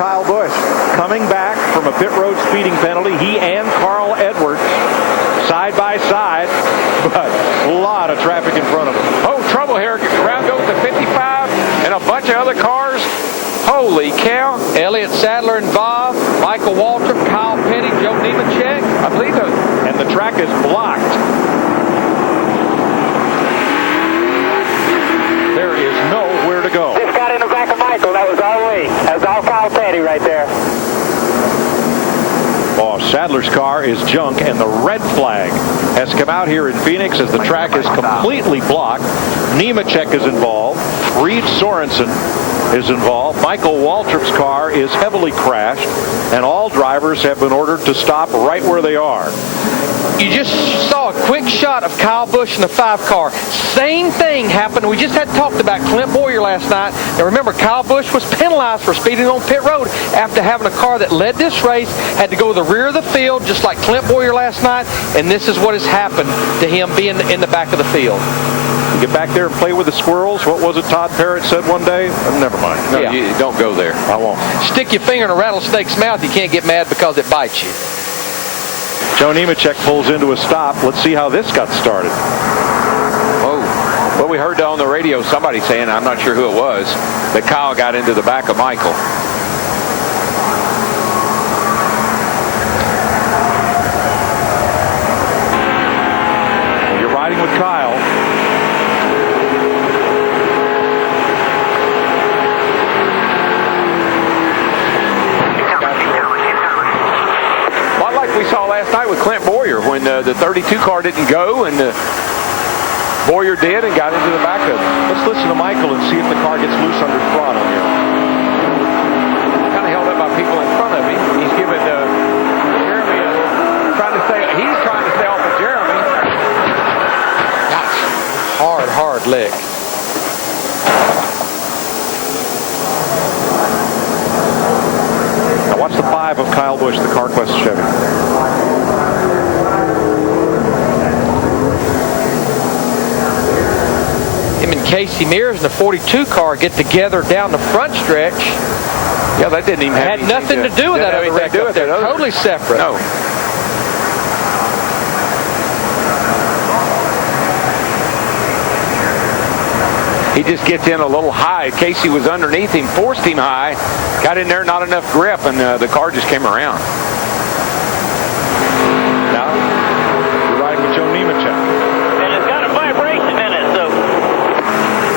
Kyle Busch coming back from a pit road speeding penalty. He and Carl Edwards side by side, but a lot of traffic in front of him. Oh, trouble here. Around goes the 55 and a bunch of other cars. Holy cow. Elliott Sadler involved, Michael Waltrip, Kyle Petty, Joe Nemechek. I believe those. And the track is blocked. There is nowhere to go. Just got in the back of Michael. That was all we. That was all Kyle Petty right there. Oh, Sadler's car is junk, and the red flag has come out here in Phoenix as the track is completely blocked. Nemechek is involved. Reed Sorensen is involved. Michael Waltrip's car is heavily crashed, and all drivers have been ordered to stop right where they are. You just saw a quick shot of Kyle Busch in the 5 car. Same thing happened. We just had talked about Clint Boyer last night. And remember, Kyle Busch was penalized for speeding on pit road after having a car that led this race, had to go to the rear of the field, just like Clint Boyer last night. And this is what has happened to him being in the back of the field. You get back there and play with the squirrels. What was it Todd Parrott said one day? Never mind. No, you don't go there. I won't. Stick your finger in a rattlesnake's mouth. You can't get mad because it bites you. Joe Nemechek pulls into a stop. Let's see how this got started. Oh, well, we heard on the radio somebody saying, I'm not sure who it was, that Kyle got into the back of Michael. You're riding with Kyle. We saw last night with Clint Boyer when the 32 car didn't go and Boyer did and got into the back of it. Let's listen to Michael and see if the car gets loose under throttle here. Kind of held up by people in front of him. He's giving Jeremy he's trying to stay off of Jeremy. Gosh, hard lick. Now watch the 5 of Kyle Busch, the CarQuest Chevy. Him and Casey Mears in the 42 car get together down the front stretch. Yeah, that didn't even have had nothing to do with that other wreck up there. Totally separate. No. He just gets in a little high. Casey was underneath him, forced him high, got in there, not enough grip, and the car just came around. Now, you're riding with Joe Nemechek. And it's got a vibration in it, so.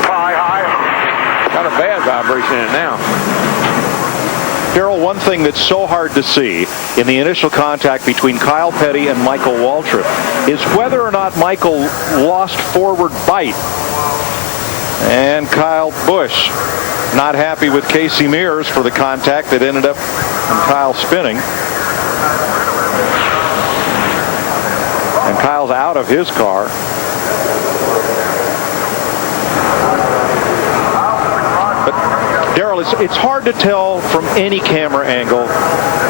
High. Got a bad vibration in it now. Darrell, one thing that's so hard to see in the initial contact between Kyle Petty and Michael Waltrip is whether or not Michael lost forward bite. And Kyle Busch not happy with Casey Mears for the contact that ended up in Kyle spinning. And Kyle's out of his car. But Darrell, it's hard to tell from any camera angle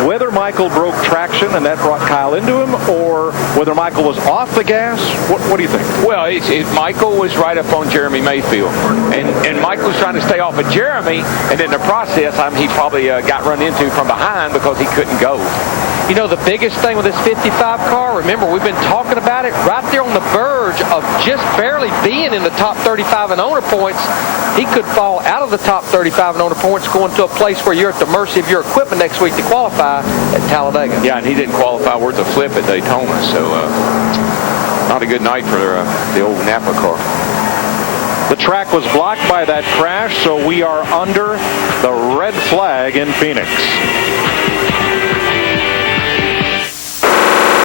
whether Michael broke traction and that brought Kyle into him, or whether Michael was off the gas. What do you think? Well, Michael was right up on Jeremy Mayfield, and Michael was trying to stay off of Jeremy, and in the process, he probably got run into from behind because he couldn't go. You know, the biggest thing with this 55 car, remember, we've been talking about it, right there on the verge of just barely being in the top 35 in owner points. He could fall out of the top 35 in owner points, going to a place where you're at the mercy of your equipment next week to qualify at Talladega. Yeah, and he didn't qualify worth a flip at Daytona, so not a good night for the old Napa car. The track was blocked by that crash, so we are under the red flag in Phoenix.